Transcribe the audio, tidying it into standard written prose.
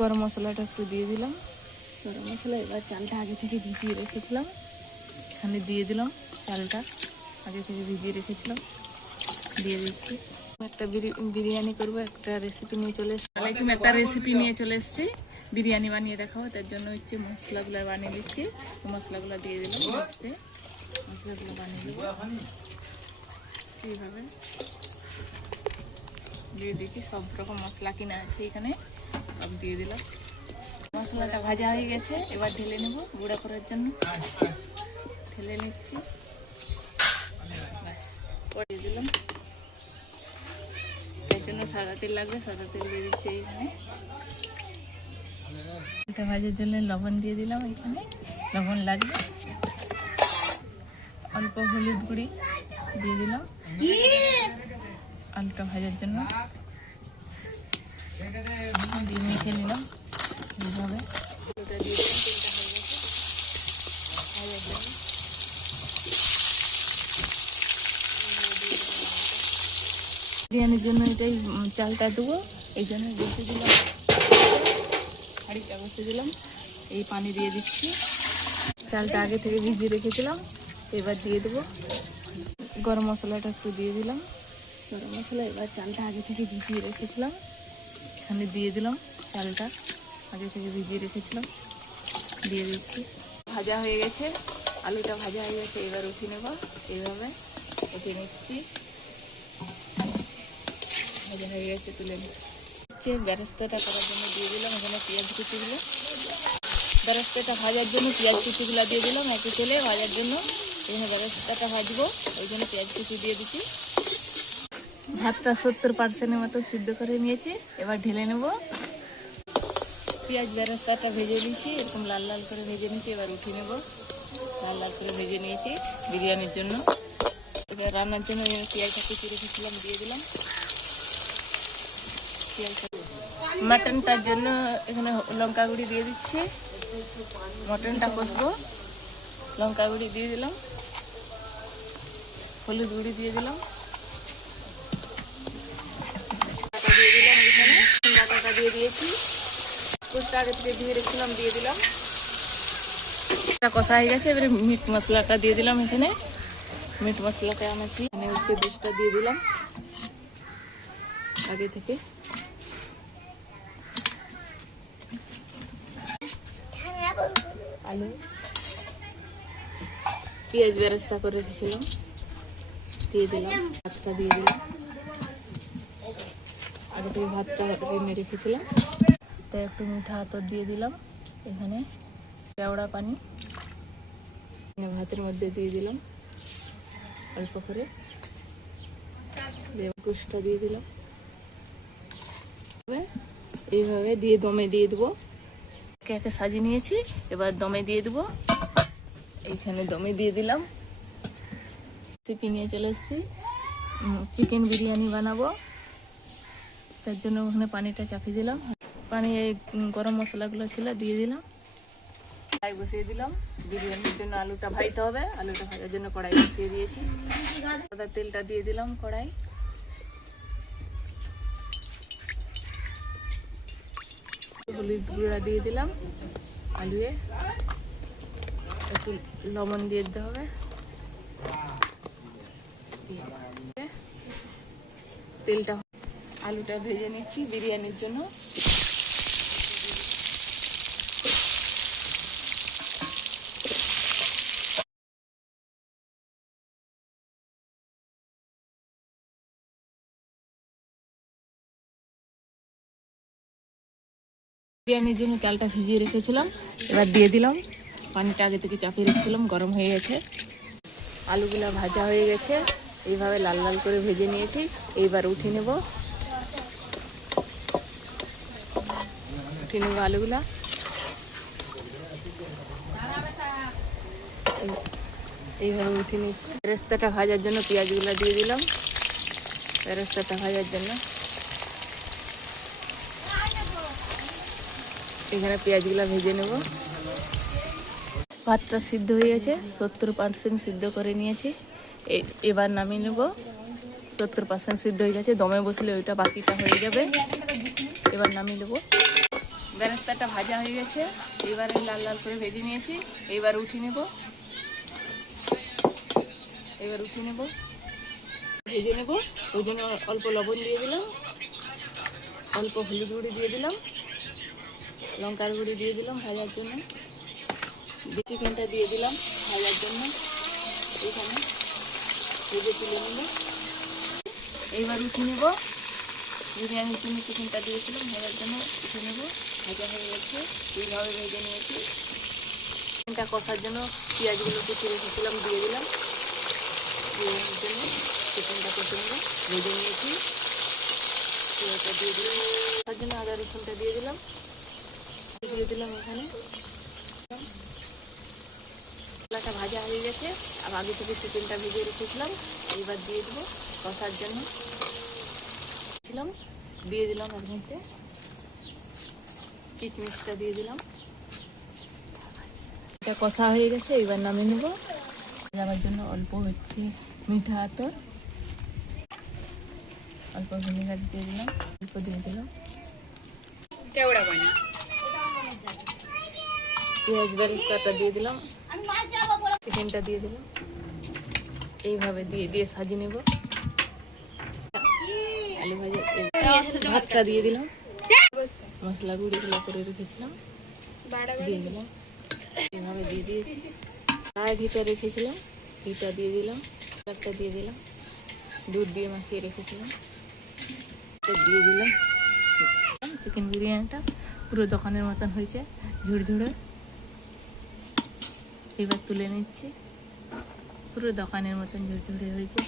গরম মশলাটা একটু দিয়ে দিলাম। গরম মশলা এবার চালটা আগে থেকে ভিজিয়ে রেখেছিলাম, এখানে দিয়ে দিলাম। চালটা আগে থেকে ভিজিয়ে রেখেছিলাম, দিয়ে দিচ্ছি। একটা বিরিয়ানি করবো, একটা রেসিপি নিয়ে চলে এসেছি। এখানে একটা রেসিপি নিয়ে চলে এসেছি, বিরিয়ানি বানিয়ে দেখাবো। তার জন্য হচ্ছে মশলাগুলো বানিয়ে দিচ্ছি। মশলাগুলো দিয়ে দিলাম, মশলাগুলো বানিয়ে দেবো এইভাবে দিয়ে দিচ্ছি। সব রকম মশলা কিনা আছে এখানে, সব দিয়ে দিলাম। মশলাটা ভাজা হয়ে গেছে, এবার ঢেলে নেব গুঁড়া করার জন্য। ঢেলে নিচ্ছি, ব্যাস করে দিলাম। তার জন্য সাদা তেল লাগবে, সাদা তেল দিয়ে দিচ্ছি এখানে। এটা ভাজার জন্য লবণ দিয়ে দিলাম, এখানে লবণ লাগবে। অল্প হলুদ গুঁড়ি দিয়ে দিলাম আলুটা ভাজার জন্য। দিয়ে মেখে নিলাম এইভাবে। ওটা দিয়ে দিলাম, তেলটা হয়ে গেছে ভাজার জন্য। বিরিয়ানির জন্য এটাই চালটা দেবো, এই জন্য বসে দিলাম, হাঁড়িটা বসে দিলাম। এই পানি দিয়ে দিচ্ছি। চালটা আগে থেকে ভিজিয়ে রেখেছিলাম, এবার দিয়ে দেবো। গরম মশলাটা একটু দিয়ে দিলাম। গরম মশলা এবার চালটা আগে থেকে ভিজিয়ে রেখেছিলাম, এখানে দিয়ে দিলাম। চালটা আগে থেকে ভিজিয়ে রেখেছিলাম, দিয়ে দিচ্ছি। ভাজা হয়ে গেছে, আলুটা ভাজা হয়ে গেছে, এবার উঠিয়ে নেব। এইভাবে উঠিয়ে নিচ্ছি। ভাজা হয়ে গেছে, তুলে নিচ্ছি। বেরেস্তাটা করার জন্য দিয়ে দিলাম এখানে পেঁয়াজ কুচিগুলো। বেরেস্তাটা ভাজার জন্য পেঁয়াজ কুচিগুলো দিয়ে দিলাম একই তেলে ভাজার জন্য। এখানে বেরেস্তাটা ভাজবো, ওই জন্য পেঁয়াজ কুচি দিয়ে দিচ্ছি। ভাতটা 70% মতো সিদ্ধ করে নিয়েছি, এবার ঢেলে নেব। পেঁয়াজ বেরেস্তাটা ভেজে নিয়েছি, এরকম লাল লাল করে ভেজে নিয়েছি। এবার উঠিয়ে নেব। লাল লাল করে ভেজে নিয়েছি বিরিয়ানির জন্য। এবার রান্নার জন্য পেঁয়াজটা কুচি রেখেছিলাম, দিয়ে দিলাম। মাটনটার জন্য এখানে লঙ্কা গুঁড়ি দিয়ে দিচ্ছি। মটনটা কষবো, লঙ্কা গুঁড়ি দিয়ে দিলাম, হলুদ গুঁড়ি দিয়ে দিলাম, টাকা দিয়ে দিলাম। এখানে টাকা দিয়ে দিয়েছি, কোষটা আগে থেকে ধুয়ে রেখেছিলাম, দিয়ে দিলাম। কষা হয়ে গেছে, এবারে মিট মশলাটা দিয়ে দিলাম। এখানে মিট মশলাটা আনাচ্ছি, এখানে হচ্ছে দুধটা দিয়ে দিলাম আগে থেকে। আলু পেঁয়াজ বেরেস্তা করে রেখেছিলাম, দিয়ে দিলাম। ভাতটা দিয়ে দিলাম, আগে থেকে ভাতটা রেমে রেখেছিলাম। তাই একটু মিঠা আতর দিয়ে দিলাম। এখানে কেওড়া পানি ভাতের মধ্যে দিয়ে দিলাম অল্প করে। গোশটা দিয়ে দিলাম, এইভাবে দিয়ে দমে দিয়ে দেবো। একে একে সাজিয়ে নিয়েছি, এবার দমে দিয়ে দেবো। এইখানে দমে দিয়ে দিলাম। রেসিপি নিয়ে চলে এসেছি, চিকেন বিরিয়ানি বানাবো। তার জন্য ওখানে পানিটা চাপিয়ে দিলাম। পানি গরম মশলাগুলো ছিল দিয়ে দিলাম, কড়াই বসিয়ে দিলাম। বিরিয়ানির জন্য আলুটা ভাজতে হবে, আলুটা ভাজার জন্য কড়াই বসিয়ে দিয়েছি। সাদা তেলটা দিয়ে দিলাম কড়াই। হলুদ গুঁড়া দিয়ে দিলাম আলুয়ে, একটু লবণ দিয়ে দিতে হবে। তেলটা আলুটা ভেজে নিচ্ছি বিরিয়ানির জন্য। বিরিয়ানির জন্য চালটা ভিজিয়ে রেখেছিলাম, এবার দিয়ে দিলাম। পানিটা আগে থেকে চাপিয়ে রেখেছিলাম, গরম হয়ে গেছে। আলুগুলো ভাজা হয়ে গেছে, এইভাবে লাল লাল করে ভেজে নিয়েছি। এইবার উঠিয়ে নেব, আলুগুলা। এইভাবে উঠিয়ে নিচ্ছি। বেরেস্তাটা ভাজার জন্য পেঁয়াজগুলো দিয়ে দিলাম, বেরেস্তাটা ভাজার জন্য। এখানে পেঁয়াজগুলো ভেজে নেব। ভাতটা সিদ্ধ হয়ে গেছে, 70% সিদ্ধ করে নিয়েছি। এবার নামিয়ে নেব। 70% সিদ্ধ হয়ে গেছে, দমে বসলে ওইটা বাকিটা হয়ে যাবে। এবার নামিয়ে নেব। বেরেস্তাটা ভাজা হয়ে গেছে, এবারে লাল লাল করে ভেজে নিয়েছি। এবার উঠিয়ে নেব, ভেজে নেব। ওই জন্য অল্প লবণ দিয়ে দিলাম, অল্প হলুদ গুঁড়ি দিয়ে দিলাম, লঙ্কার গুঁড়ি দিয়ে দিলাম ভাজার জন্য, চিকেনটা দিয়ে দিলাম ভাজার জন্য। এইখানে ভেজে তুলে নেব। এইবার উঠিয়ে নেব, বিরিয়ানির জন্য চিকেনটা দিয়েছিলাম ভাজার জন্য, উঠে নেব। ভাজা হয়ে গেছে, এইভাবে ভেজে নিয়েছি। চিকেনটা কষার জন্য পেঁয়াজগুলো কুচি রেখেছিলাম দিয়ে দিলাম, বিরিয়ানির জন্য চিকেনটা কষে নেব। ভেজে নিয়েছি, পেঁয়াজটা দিয়ে দিলাম, তার জন্য আদা রসুনটা দিয়ে দিলাম এখানে। মশলাটা ভাজা হয়ে গেছে, আর আগে থেকে চিকেনটা ভেজে রেখেছিলাম, এইবার দিয়ে দেবো কষার জন্য দিয়ে দিলাম। এর মধ্যে কিচমিচটা দিয়ে দিলাম। এটা কষা হয়ে গেছে, এবার নামিয়ে নেব। যাওয়ার জন্য অল্প হচ্ছে মিঠা আতর, অল্প ভিনেগার দিয়ে দিলাম, অল্প দিয়ে দিলাম কেওড়া পানি, পেঁয়াজ বেরেস্তাটা দিয়ে দিলাম, চিকেনটা দিয়ে দিলাম। এইভাবে দিয়ে সাজিয়ে নেব। আলু ভাজা ভাতটা দিয়ে দিলাম, মশলা গুঁড়িগুলো করে রেখেছিলাম দিয়ে দিলাম। এইভাবে দিয়ে দিয়েছি। আর ঘিটা রেখেছিলাম, ঘিটা দিয়ে দিলাম, একটা দিয়ে দিলাম, দুধ দিয়ে মাখিয়ে রেখেছিলাম দিয়ে দিলাম। চিকেন বিরিয়ানিটা পুরো দোকানের মতন হয়েছে, ঝুরঝুরে। এবার তুলে নিচ্ছি, পুরো দোকানের মতন ঝুরঝুরে হয়েছে।